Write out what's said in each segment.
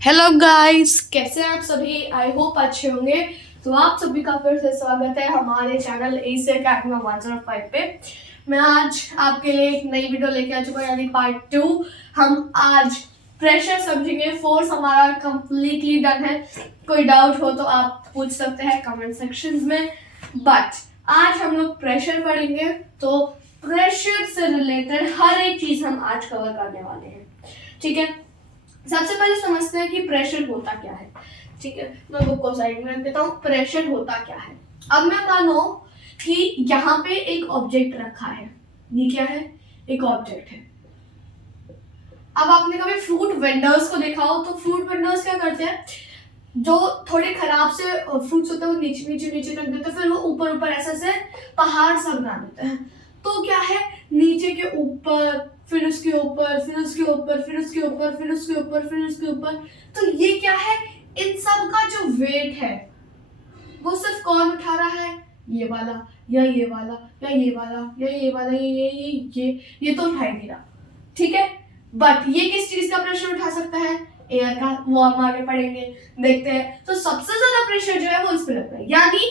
Hello guys, कैसे हैं आप सभी। आई होप अच्छे होंगे। तो आप सभी का फिर से स्वागत है हमारे चैनल एसी अकेडमी 105 पे। मैं आज आपके लिए एक नई वीडियो लेके आ चुका हूँ, यानी पार्ट 2। हम आज प्रेशर समझेंगे। फोर्स हमारा कंप्लीटली डन है। कोई डाउट हो तो आप पूछ सकते हैं कमेंट सेक्शन में। बट आज हम लोग प्रेशर पढ़ेंगे, तो प्रेशर से रिलेटेड हर एक चीज हम आज कवर करने वाले हैं। ठीक है, सबसे पहले समझते हैं कि प्रेशर होता क्या है। ठीक है, मैं बुक को साइड में रख देता हूँ। प्रेशर होता क्या है। अब मैं मानो कि यहाँ पे एक ऑब्जेक्ट रखा है। ये क्या है? एक ऑब्जेक्ट है। अब आपने कभी फ्रूट वेंडर्स को देखा हो, तो फ्रूट वेंडर्स क्या करते हैं, जो थोड़े खराब से फ्रूट्स होते हैं वो नीचे नीचे नीचे रख देते हैं, फिर वो ऊपर ऊपर ऐसे पहाड़ सा बना देते हैं। तो क्या है, नीचे के ऊपर, फिर उसके ऊपर, फिर उसके ऊपर, फिर उसके ऊपर, फिर उसके ऊपर, फिर उसके ऊपर। तो ये क्या है, इन सब का जो वेट है वो सिर्फ कौन उठा रहा है? ये वाला या ये वाला या ये वाला या ये वाला, ये तो उठा ही नहीं रहा। ठीक है, बट ये किस चीज का प्रेशर उठा सकता है? एयर का। वो हम आगे पढ़ेंगे, देखते हैं। तो सबसे ज्यादा प्रेशर जो है वो इस पे लग रहा है, यानी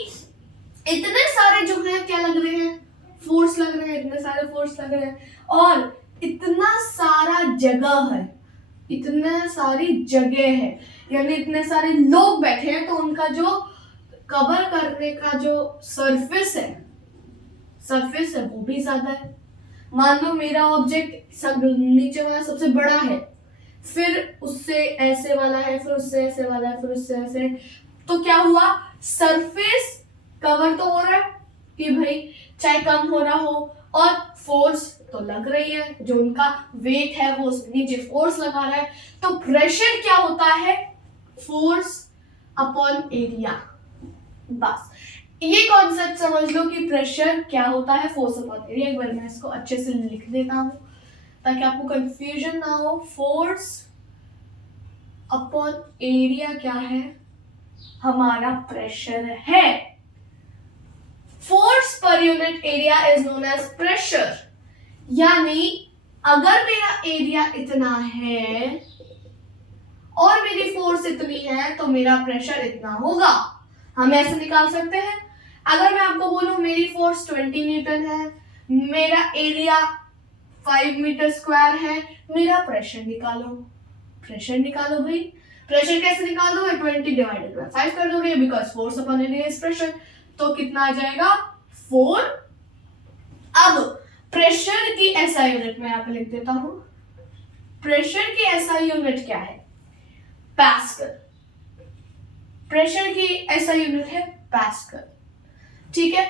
इतने सारे जो है क्या लग रहे हैं, फोर्स लग रहे हैं। इतने सारे फोर्स लग रहे हैं और इतना सारा जगह है, इतने सारी जगह है, यानी इतने सारे लोग बैठे हैं, तो उनका जो कवर करने का जो सरफेस है वो भी ज्यादा है। मान लो मेरा ऑब्जेक्ट सब नीचे वाला सबसे बड़ा है, फिर उससे ऐसे वाला है, फिर उससे ऐसे वाला है, फिर उससे ऐसे। तो क्या हुआ, सरफेस कवर तो हो रहा है कि भाई चाहे कम हो रहा हो, और फोर्स तो लग रही है। जो उनका वेट है वो नीचे फोर्स लगा रहा है। तो प्रेशर क्या होता है? Force upon area. बस ये कॉन्सेप्ट समझ लो कि प्रेशर क्या होता है, फोर्स अपॉन एरिया। एक बार मैं इसको अच्छे से लिख देता हूं ताकि आपको कंफ्यूजन ना हो। फोर्स अपॉन एरिया क्या है? हमारा प्रेशर है। Force per unit area is known as pressure. यानी अगर मेरा एरिया इतना है और मेरी फोर्स इतनी है, तो मेरा प्रेशर इतना होगा। हम ऐसे निकाल सकते हैं। अगर मैं आपको बोलूं मेरी फोर्स 20 न्यूटन है, मेरा एरिया 5 मीटर स्क्वायर है, मेरा प्रेशर निकालो। प्रेशर निकालो भाई। प्रेशर कैसे निकालोगे? 20 डिवाइडेड बाय 5 कर दोगे, because force upon area is pressure. तो कितना आ जाएगा? 4। अब प्रेशर की एसआई यूनिट में यहाँ पे लिख देता हूं। प्रेशर की एसआई यूनिट क्या है? पास्कल। प्रेशर की एसआई यूनिट है पास्कल। ठीक है,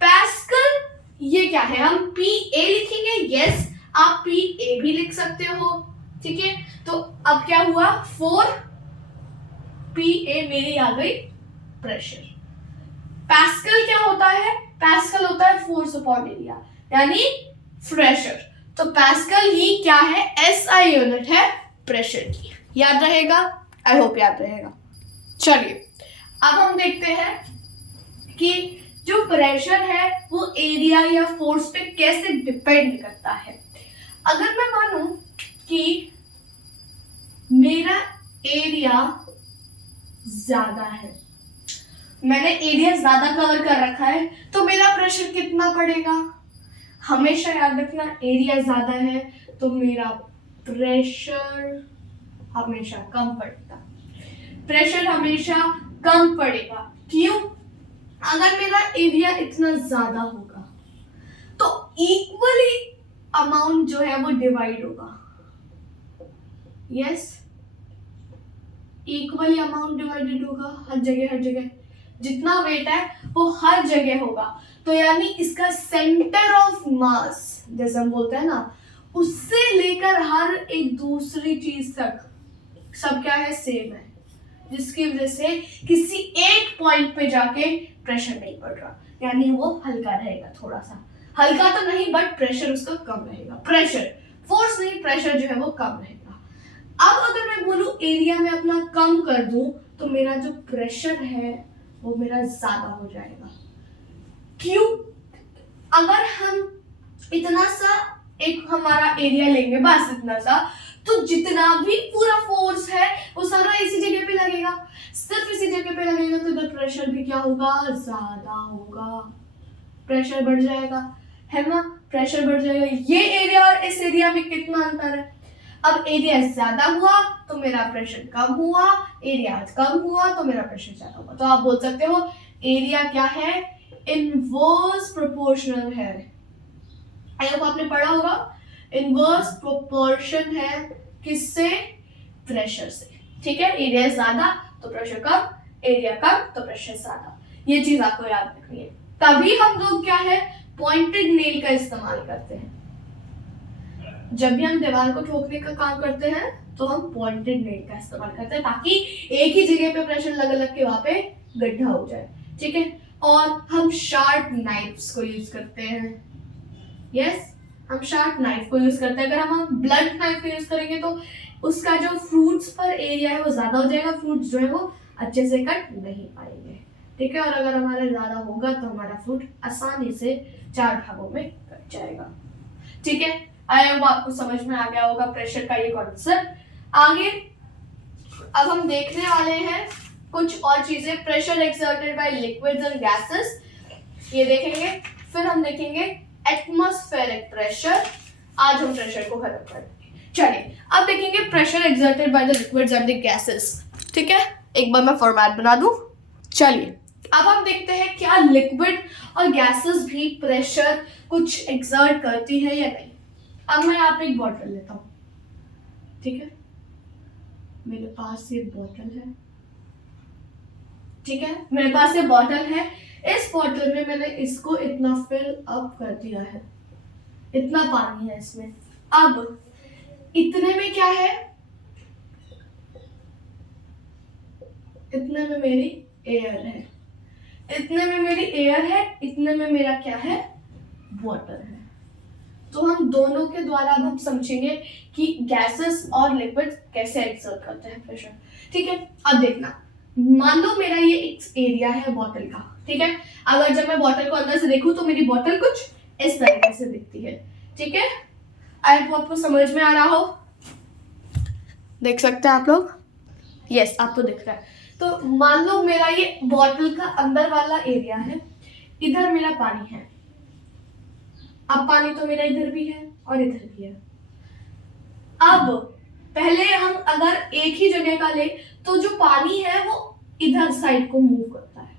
पास्कल ये क्या है? हम पीए लिखेंगे। यस, आप पीए भी लिख सकते हो। ठीक है, तो अब क्या हुआ? 4 पीए मेरी आ गई प्रेशर। पास्कल क्या होता है? पास्कल होता है फोर्स अपॉन एरिया, यानी प्रेशर। तो पास्कल ही क्या है? एसआई यूनिट है प्रेशर की। याद रहेगा? आई होप याद रहेगा। चलिए, अब हम देखते हैं कि जो प्रेशर है वो एरिया या फोर्स पे कैसे डिपेंड करता है। अगर मैं मानूं कि मेरा एरिया ज्यादा है, मैंने एरिया ज्यादा कवर कर रखा है, तो मेरा प्रेशर कितना पड़ेगा? हमेशा याद रखना, एरिया ज्यादा है तो मेरा प्रेशर हमेशा कम पड़ेगा। प्रेशर हमेशा कम पड़ेगा। क्यों? अगर मेरा एरिया इतना ज्यादा होगा तो इक्वली अमाउंट जो है वो डिवाइड होगा। यस, इक्वली अमाउंट डिवाइडेड होगा हर जगह जितना वेट है वो हर जगह होगा। तो यानी इसका सेंटर ऑफ मास, जैसे हम बोलते हैं ना, उससे लेकर हर एक दूसरी चीज तक सब क्या है? सेम है, जिसकी वजह से किसी एक पॉइंट पे जाके प्रेशर नहीं पड़ रहा, यानी वो हल्का रहेगा। थोड़ा सा हल्का तो नहीं, बट प्रेशर उसका कम रहेगा। प्रेशर, फोर्स नहीं, प्रेशर जो है वो कम रहेगा। अब अगर मैं बोलूं एरिया में अपना कम कर दूं, तो मेरा जो प्रेशर है वो मेरा ज्यादा हो जाएगा। क्यों? अगर हम इतना सा एक हमारा एरिया लेंगे, बस इतना सा, तो जितना भी पूरा फोर्स है वो सारा क्या होगा, ज्यादा होगा, प्रेशर बढ़ जाएगा, है ना, प्रेशर बढ़ जाएगा। ये एरिया और इस एरिया में कितना अंतर है, अब एरिया ज्यादा हुआ तो मेरा प्रेशर कम हुआ, एरिया कम हुआ तो मेरा प्रेशर ज्यादा हुआ। तो आप बोल सकते हो एरिया क्या है, इनवर्स प्रोपोर्शनल है। आई होप आपने पढ़ा होगा, इनवर्स प्रोपोर्शन है किससे, प्रेशर से, ठीक है। एरिया ज्यादा तो प्रेशर कम, एरिया कम तो प्रेशर ज्यादा, ये चीज आपको याद रखनी है। तभी हम लोग क्या है, पॉइंटेड नेल का इस्तेमाल करते हैं। जब भी हम दीवार को ठोकने का काम करते हैं तो हम पॉइंटेड नेल का इस्तेमाल करते हैं, ताकि एक ही जगह पे प्रेशर लग लग के वहां पे गड्ढा हो जाए, ठीक है। और हम शार्प नाइफ्स को यूज करते हैं, यस, हम शार्प नाइफ को यूज करते हैं। अगर हम ब्लंट नाइफ को यूज करेंगे तो उसका जो फ्रूट्स पर एरिया है वो ज्यादा हो जाएगा, फ्रूट्स जो है वो अच्छे से कट नहीं पाएंगे, ठीक है। और अगर हमारा ज्यादा होगा तो हमारा फ्रूट आसानी से 4 भागों में कट जाएगा, ठीक है। आई होप आपको समझ में आ गया होगा प्रेशर का ये कॉन्सेप्ट। आगे अब हम देखने वाले हैं कुछ और चीजें, pressure exerted by liquids and gases, ये देखेंगे। फिर हम देखेंगे एटमॉस्फेरिक प्रेशर। आज हम प्रेशर को खत्म करेंगे। चलिए अब देखेंगे pressure exerted by the liquids and the gases, ठीक है। एक बार मैं फॉर्मेट बना दूं। चलिए अब हम देखते हैं क्या लिक्विड और गैसेस भी प्रेशर कुछ एक्सर्ट करती है या नहीं। अब मैं यहाँ पे एक बॉटल लेता हूँ, ठीक है, मेरे पास ये बॉटल है, ठीक है, मेरे पास ये बॉटल है। इस बॉटल में मैंने इसको इतना फिल अप कर दिया है, इतना पानी है इसमें। अब इतने में क्या है, इतने में मेरी एयर है, इतने में मेरी एयर है, इतने में मेरा क्या है, वाटर है। तो हम दोनों के द्वारा अब हम समझेंगे कि गैसेस और लिक्विड कैसे एक्सर्ट करते हैं प्रेशर, ठीक है। अब देखना, मान लो मेरा ये एक एरिया है बॉटल का, ठीक है। अगर जब मैं बॉटल को अंदर से देखूं तो मेरी बॉटल कुछ इस तरीके से दिखती है, ठीक है। आई होप आपको समझ में आ रहा हो, देख सकते हैं आप लोग, यस आपको दिख रहा है। तो मान लो मेरा ये बॉटल का अंदर वाला एरिया है, इधर मेरा पानी है। अब पानी तो मेरा इधर भी है और इधर भी है। अब पहले हम अगर एक ही जगह का ले तो जो पानी है वो इधर साइड को मूव करता है।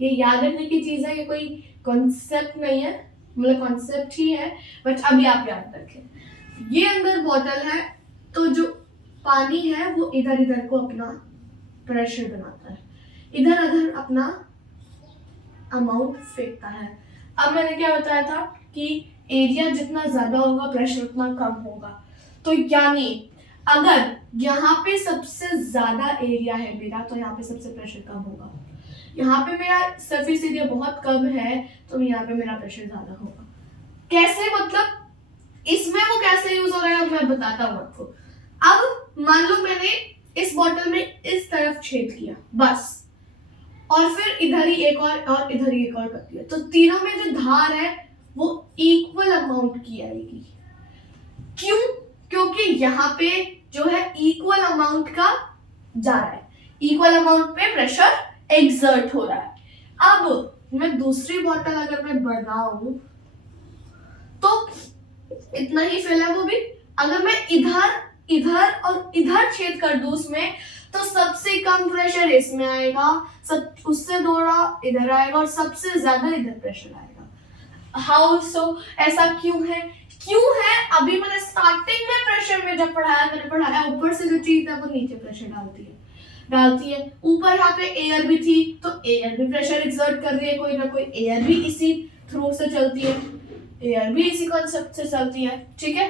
ये याद रखने की चीज है, ये कोई कॉन्सेप्ट नहीं है, मतलब कॉन्सेप्ट ही है, बट अभी आप याद रखें। ये अंदर बॉटल है तो जो पानी है वो इधर इधर को अपना प्रेशर बनाता है, इधर उधर अपना अमाउंट फेंकता है। अब मैंने क्या बताया था कि एरिया जितना ज्यादा होगा प्रेशर उतना कम होगा। तो यानी अगर यहाँ पे सबसे ज्यादा एरिया है मेरा तो यहाँ पे सबसे प्रेशर कम होगा। यहाँ पे मेरा सरफेस एरिया बहुत कम है तो यहाँ पे मेरा प्रेशर ज्यादा होगा। कैसे, मतलब इसमें वो कैसे यूज हो रहा है मैं बताता हूँ आपको। अब मान लो मैंने इस बॉटल में इस तरफ छेद किया बस, और फिर इधर ही एक और इधर ही एक और कर दिया, तो तीनों में जो धार है वो इक्वल अमाउंट की आएगी। क्यों? क्योंकि यहाँ पे जो है इक्वल अमाउंट का जा रहा है, इक्वल अमाउंट पे प्रेशर एक्सर्ट हो रहा है। अब मैं दूसरी बॉटल अगर मैं बनाऊं तो इतना ही फिल है वो भी। अगर मैं इधर और इधर छेद कर दूं उसमें तो सबसे कम प्रेशर इसमें आएगा, सब उससे थोड़ा इधर आएगा और सबसे ज्यादा इधर प्रेशर आएगा। How so? ऐसा क्यों है? अभी मैंने स्टार्टिंग में प्रेशर में जब पढ़ाया, मैंने पढ़ाया ऊपर से जो चीज है वो नीचे प्रेशर डालती है। ऊपर यहाँ पे एयर भी थी तो एयर भी प्रेशर एक्सर्ट कर रही है, कोई ना कोई एयर भी इसी थ्रू से चलती है, एयर भी इसी कॉन्सेप्ट से चलती है, ठीक है।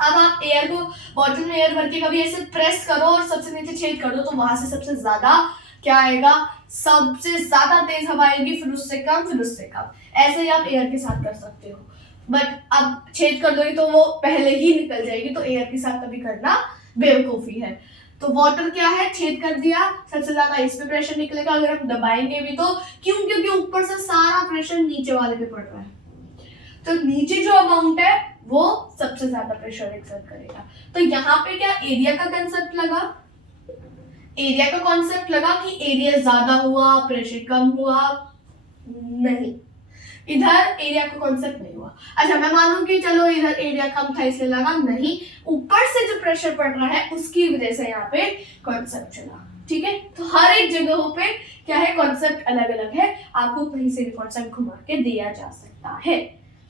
अब आप एयर को बॉटल में एयर भर के कभी ऐसे प्रेस करो और सबसे नीचे छेद कर दो तो वहां से सबसे ज्यादा क्या आएगा, सबसे ज्यादा तेज हवा आएगी, फिर उससे कम। ऐसे ही आप एयर के साथ कर सकते हो, बट अब छेद कर दोगे तो वो पहले ही निकल जाएगी, तो एयर के साथ कभी करना बेवकूफी है। तो वाटर क्या है, छेद कर दिया, सबसे ज्यादा इस पे प्रेशर निकलेगा। अगर हम दबाएंगे भी तो क्योंकि ऊपर से सारा प्रेशर नीचे वाले पे पड़ रहा है, तो नीचे जो अमाउंट है वो सबसे ज्यादा प्रेशर एक्सर्ट करेगा। तो यहाँ पे क्या एरिया का कंसेप्ट लगा, एरिया का कॉन्सेप्ट लगा कि एरिया ज्यादा हुआ, प्रेशर कम हुआ, नहीं, इधर एरिया का कॉन्सेप्ट नहीं हुआ। अच्छा, मैं मानूं कि चलो इधर एरिया कम था इसलिए लगा, नहीं, ऊपर से जो प्रेशर पड़ रहा है उसकी वजह से यहाँ पे कॉन्सेप्ट चला। ठीक है, तो हर एक जगहों पे क्या है, कॉन्सेप्ट अलग अलग है, आपको कहीं से भी कॉन्सेप्ट घुमा के दिया जा सकता है।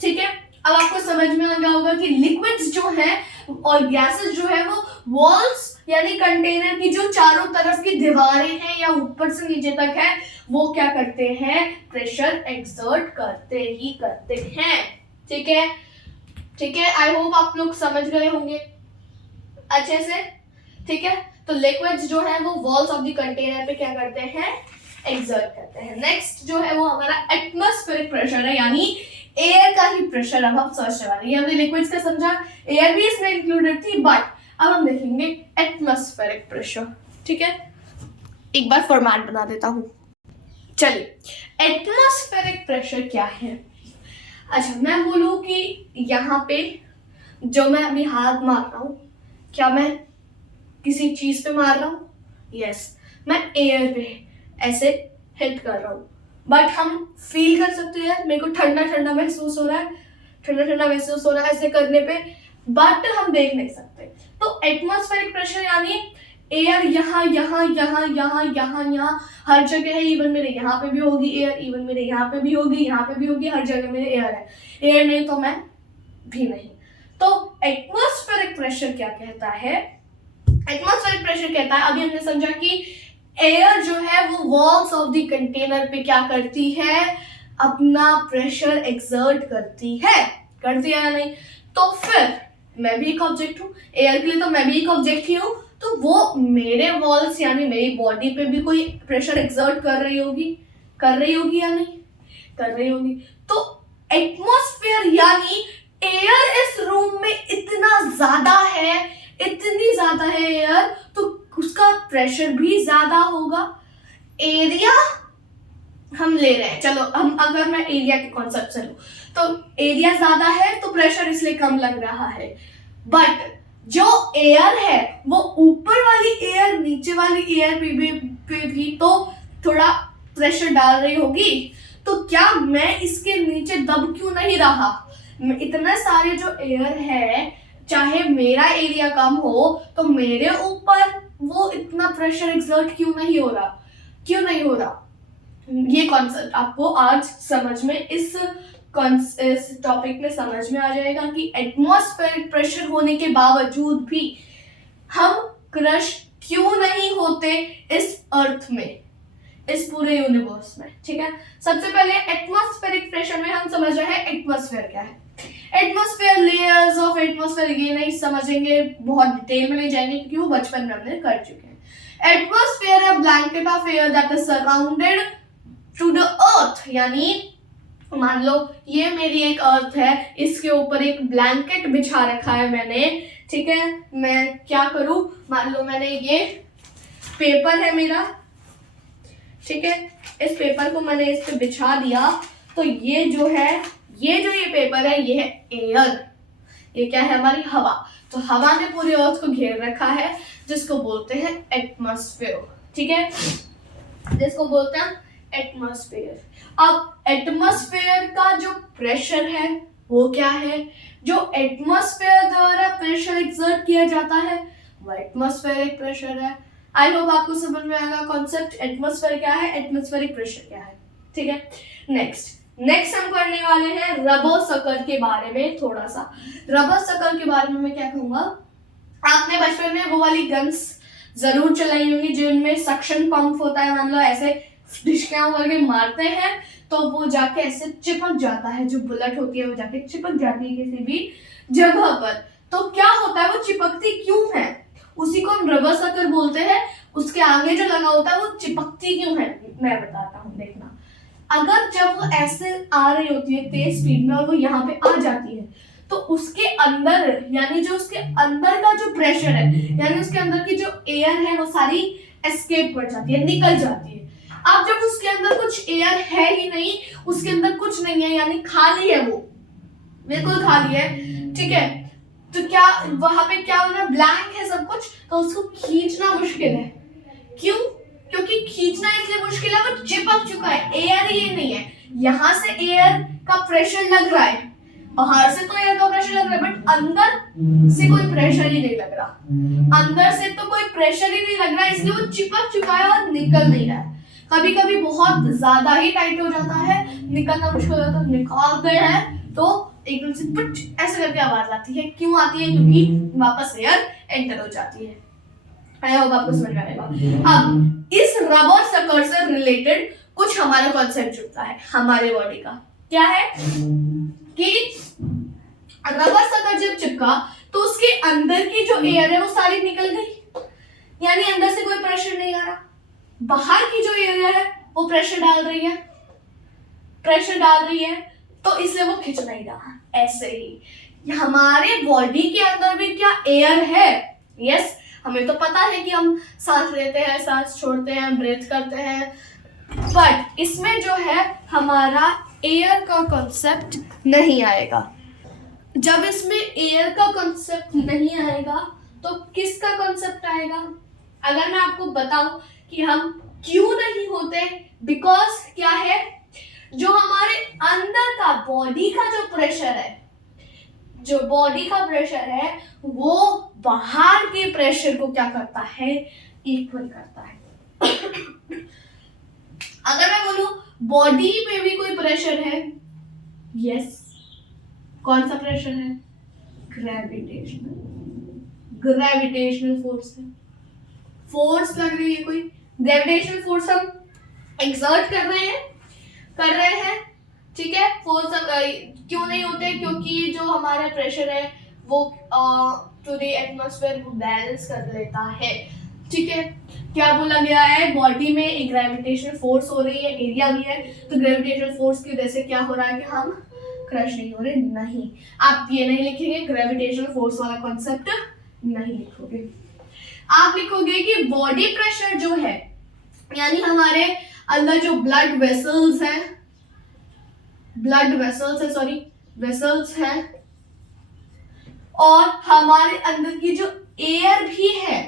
ठीक है, अब आपको समझ में आ गया होगा कि लिक्विड्स जो है और गैसेस जो है वो वॉल्स यानी कंटेनर की जो चारों तरफ की दीवारें हैं या ऊपर से नीचे तक है, वो क्या करते हैं, प्रेशर एक्सर्ट करते ही करते हैं। ठीक है, ठीक है, आई होप आप लोग समझ गए होंगे अच्छे से। ठीक है, तो लिक्विड्स जो है वो वॉल्स ऑफ द कंटेनर पे क्या करते हैं, एक्सर्ट करते हैं। नेक्स्ट जो है वो हमारा एटमॉस्फेरिक प्रेशर है, यानी एयर का ही प्रेशर। अब हम समझने वाले हैं, हमने लिक्विड्स का समझा, एयर भी इसमें इंक्लूडेड थी, बट अब हम देखेंगे एटमॉस्फेरिक प्रेशर। ठीक है, एक बार फॉर्मेट बना देता हूं। चलिए, एटमॉस्फेरिक प्रेशर क्या है। अच्छा, मैं बोलूं कि यहाँ पे जो मैं अभी हाथ मार रहा हूं, क्या मैं किसी चीज पे मार रहा हूं? यस, मैं एयर पे ऐसे हिट कर रहा हूं, बट हम फील कर सकते हैं, मेरे को ठंडा ठंडा महसूस हो रहा है, ठंडा ठंडा महसूस हो रहा है ऐसे करने पे, बट हम देख नहीं सकते। तो एटमॉस्फेरिक प्रेशर यानी एयर यहाँ यहाँ यहाँ यहाँ यहाँ यहाँ हर जगह है। इवन मेरे यहाँ पे भी होगी एयर, इवन मेरे यहाँ पे भी होगी, यहाँ पे भी होगी, हर जगह मेरे एयर है। एयर नहीं तो मैं भी नहीं। तो एटमॉस्फेरिक प्रेशर क्या कहता है, एटमॉस्फेरिक प्रेशर कहता है, अभी हमने समझा कि एयर जो है वो वॉल्स ऑफ द कंटेनर पे क्या करती है, अपना प्रेशर एक्सर्ट करती है या नहीं। तो फिर मैं भी एक ऑब्जेक्ट हूँ, एयर के लिए तो मैं भी एक ऑब्जेक्ट ही हूँ, तो वो मेरे वॉल्स यानी मेरी बॉडी पे भी कोई प्रेशर एक्सर्ट कर रही होगी या नहीं, कर रही होगी। तो एटमॉस्फेयर यानी एयर इस रूम में इतना ज्यादा है, इतनी ज्यादा है एयर, तो उसका प्रेशर भी ज्यादा होगा। एरिया हम ले रहे हैं, चलो हम अगर मैं एरिया के कॉन्सेप्ट से लूं तो एरिया ज्यादा है तो प्रेशर इसलिए कम लग रहा है, बट जो एयर है वो ऊपर वाली एयर नीचे वाली एयर पे भी तो थोड़ा प्रेशर डाल रही होगी। तो क्या मैं इसके नीचे दब क्यों नहीं रहा? इतने सारे जो एयर है, चाहे मेरा एरिया कम हो तो मेरे ऊपर वो इतना प्रेशर एक्सर्ट क्यों नहीं हो रहा? ये कॉन्सेप्ट आपको आज समझ में इस टॉपिक में समझ में आ जाएगा कि एटमॉस्फेरिक प्रेशर होने के बावजूद भी हम क्रश क्यों नहीं होते इस अर्थ में, इस पूरे यूनिवर्स में। ठीक है, सबसे पहले एटमॉस्फेरिक प्रेशर में हम समझ रहे हैं एटमॉस्फेयर क्या है। एटमॉस्फेयर, लेयर्स ऑफ एटमॉस्फेयर, ये नहीं समझेंगे, बहुत डिटेल में नहीं जाएंगे क्योंकि वो बचपन में हमने कर चुके हैं। एटमॉस्फेयर है blanket of air that is surrounded to the earth, यानी मान लो ये मेरी एक अर्थ है, इसके ऊपर एक ब्लैंकेट बिछा रखा है मैंने। ठीक है, मैं क्या करूं, मान लो मैंने ये पेपर है मेरा, ठीक है, इस पेपर को मैंने इस पे बिछा दिया, तो ये जो पेपर है ये है एयर, ये क्या है, हमारी हवा। तो हवा ने पूरी अर्थ को घेर रखा है, जिसको बोलते हैं एटमॉस्फेयर। ठीक है, जिसको बोलते हैं एटमॉस्फेयर। अब एटमॉस्फेयर का जो प्रेशर है वो क्या है, जो एटमॉस्फेयर द्वारा प्रेशर एक्सर्ट किया जाता है वो एटमॉस्फेरिक प्रेशर है। आई होप आपको समझ में आएगा कॉन्सेप्ट, एटमॉस्फेयर क्या है, एटमॉस्फेरिक प्रेशर क्या है। ठीक है, नेक्स्ट हम करने वाले हैं रबर सर्कल के बारे में। थोड़ा सा रबर सर्कल के बारे में मैं क्या कहूंगा, आपने बचपन में वो वाली गन्स जरूर चलाई होंगी जिनमें सक्शन पंप होता है, मान लो ऐसे डिशक्यां करके मारते हैं तो वो जाके ऐसे चिपक जाता है, जो बुलेट होती है वो जाके चिपक जाती है किसी भी जगह पर। तो क्या होता है, वो चिपकती क्यों है, उसी को हम रबर सर्कल बोलते हैं। उसके आगे जो लगा होता है वो चिपकती क्यों है, मैं बताता हूँ, देखना। अगर जब वो ऐसे आ रही होती है तेज स्पीड में और वो यहाँ पे आ जाती है, तो उसके अंदर यानी जो उसके अंदर का जो प्रेशर है, यानी उसके अंदर की जो एयर है वो सारी एस्केप कर जाती है, निकल जाती है। अब जब उसके अंदर कुछ एयर है ही नहीं, उसके अंदर कुछ नहीं है, यानी खाली है, वो बिल्कुल खाली है। ठीक है, तो क्या वहां पे क्या होना, ब्लैंक है सब कुछ, तो उसको खींचना मुश्किल है। यहाँ से एयर का प्रेशर लग रहा है, बाहर से तो एयर का प्रेशर लग रहा है, बट अंदर से कोई प्रेशर ही नहीं लग रहा। अंदर से तो कोई प्रेशर ही नहीं लग रहा, इसलिए वो चिपक चुका है और निकल नहीं रहा है। कभी कभी बहुत ज्यादा ही टाइट हो जाता है, निकलना मुश्किल हो जाता है, निकालते हैं तो एकदम से पुट ऐसे करके आवाज आती है। क्यों आती है? क्योंकि वापस एयर एंटर हो जाती है। आई होप आपको समझ में आएगा। अब इस रबर सकर से रिलेटेड कुछ हमारा कॉन्सेप्ट जुड़ता है हमारे बॉडी का। क्या है कि रबर सकर जब चिपका तो उसके अंदर की जो एयर है वो सारी निकल गई, यानी अंदर से कोई प्रेशर नहीं आ रहा। बाहर की जो एयर है वो प्रेशर डाल रही है, तो इसलिए वो खिंच नहीं रहा। ऐसे ही हमारे बॉडी के अंदर भी क्या एयर है? यस, हमें तो पता है कि हम सांस लेते हैं, सांस छोड़ते हैं, ब्रीथ करते हैं, बट इसमें जो है हमारा एयर का कॉन्सेप्ट नहीं आएगा। जब इसमें एयर का कॉन्सेप्ट नहीं आएगा तो किसका कॉन्सेप्ट आएगा? अगर मैं आपको बताऊं कि हम क्यों नहीं होते, बिकॉज क्या है, जो हमारे अंदर का बॉडी का जो प्रेशर है वो बाहर के प्रेशर को क्या करता है? इक्वल करता है। अगर मैं बोलूं बॉडी पे भी कोई प्रेशर है, यस, कौन सा प्रेशर है? ग्रेविटेशनल फोर्स है। फोर्स लग रही है, कोई ग्रेविटेशनल फोर्स हम एक्सर्ट कर रहे हैं, ठीक है। फोर्स क्यों नहीं होते? क्योंकि जो हमारा प्रेशर है वो टू द एटमॉस्फेयर को बैलेंस कर लेता है, ठीक है। क्या बोला गया है? बॉडी में एक ग्रेविटेशनल फोर्स हो रही है, एरिया भी है, तो ग्रेविटेशनल फोर्स की वजह से क्या हो रहा है कि हम क्रश नहीं हो रहे। नहीं, आप ये नहीं लिखेंगे, ग्रेविटेशनल फोर्स वाला कॉन्सेप्ट नहीं लिखोगे। आप लिखोगे कि बॉडी प्रेशर जो है, यानी हमारे अंदर जो ब्लड वेसल्स हैं और हमारे अंदर की जो एयर भी है,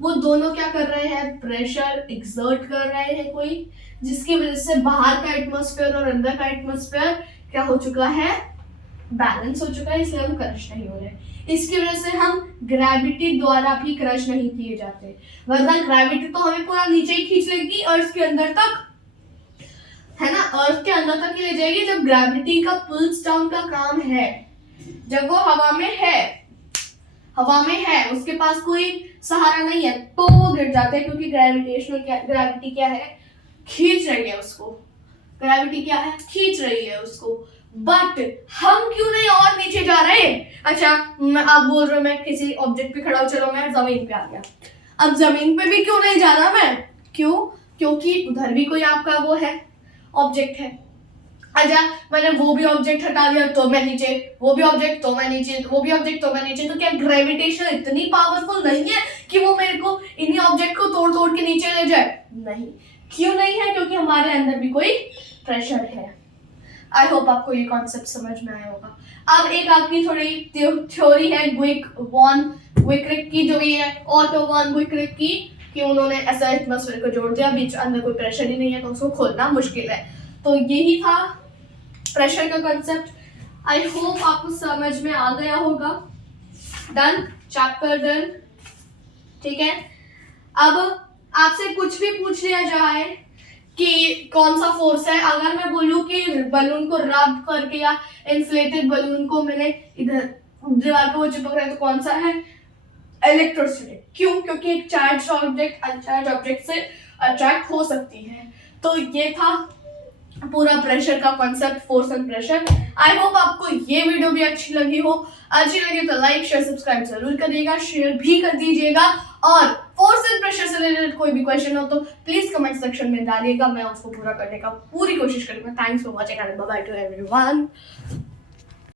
वो दोनों क्या कर रहे हैं? प्रेशर एक्सर्ट कर रहे हैं कोई, जिसकी वजह से बाहर का एटमॉस्फेयर और अंदर का एटमॉस्फेयर क्या हो चुका है? बैलेंस हो चुका है, इसलिए हम क्रश नहीं हो रहे। इसकी वजह से हम ग्रेविटी द्वारा भी क्रश नहीं किए जाते, वरना ग्रेविटी तो हमें पूरा नीचे ही खींच लेगी अर्थ के अंदर तक, है ना, अर्थ के अंदर तक ही ले जाएगी। जब ग्रेविटी का पुल्स डाउन का काम है, जब वो हवा में है, उसके पास कोई सहारा नहीं है, तो वो गिर जाते हैं, क्योंकि ग्रेविटी क्या है? खींच रही है उसको। बट हम क्यों नहीं और नीचे जा रहे? अच्छा, आप बोल रहे हो मैं किसी ऑब्जेक्ट पे खड़ा हूं, चलो मैं जमीन पे आ गया। अब जमीन पे भी क्यों नहीं जा रहा मैं? क्यों? क्योंकि उधर भी कोई आपका वो है, ऑब्जेक्ट है। अच्छा, मैंने वो भी ऑब्जेक्ट हटा दिया तो मैं नीचे, वो भी ऑब्जेक्ट तो मैं नीचे, वो भी ऑब्जेक्ट तो मैं नीचे। तो क्या ग्रेविटेशन इतनी पावरफुल नहीं है कि वो मेरे को इन्हीं ऑब्जेक्ट को तोड़ तोड़ के नीचे ले जाए? नहीं। क्यों नहीं है? क्योंकि हमारे अंदर भी कोई प्रेशर है। आई होप आपको ये कॉन्सेप्ट समझ में आया होगा। अब एक आपकी थोड़ी थ्योरी है वॉन गुइक्रिक की, जो ये है ऑटो वॉन गुइक्रिक की, कि उन्होंने ऐसा एटमॉस्फेयर को जोड़ दिया, बीच अंदर कोई प्रेशर ही नहीं है, तो उसको खोलना मुश्किल है। तो यही था प्रेशर का कॉन्सेप्ट। आई होप आपको समझ में आ गया होगा। डन, चैप्टर डन, ठीक है। अब आपसे कुछ भी पूछ लिया जाए कि कौन सा फोर्स है, अगर मैं बोलूं कि बलून को रब करके या इन्फ्लेटेड बलून को मैंने इधर दीवार पे वो चिपक रहा है, तो कौन सा है? इलेक्ट्रोस्टैटिक। क्यों? क्योंकि एक चार्ज ऑब्जेक्ट अनचार्ज ऑब्जेक्ट से अट्रैक्ट हो सकती है। तो ये था पूरा प्रेशर का concept, force and pressure. I hope आपको ये वीडियो भी अच्छी लगी तो लाइक शेयर सब्सक्राइब जरूर करिएगा, शेयर भी कर दीजिएगा, और फोर्स एंड प्रेशर से रिलेटेड कोई भी क्वेश्चन हो तो प्लीज कमेंट सेक्शन में डालिएगा, मैं उसको पूरा करने का पूरी कोशिश करूंगा। Thanks for watching and bye bye to everyone.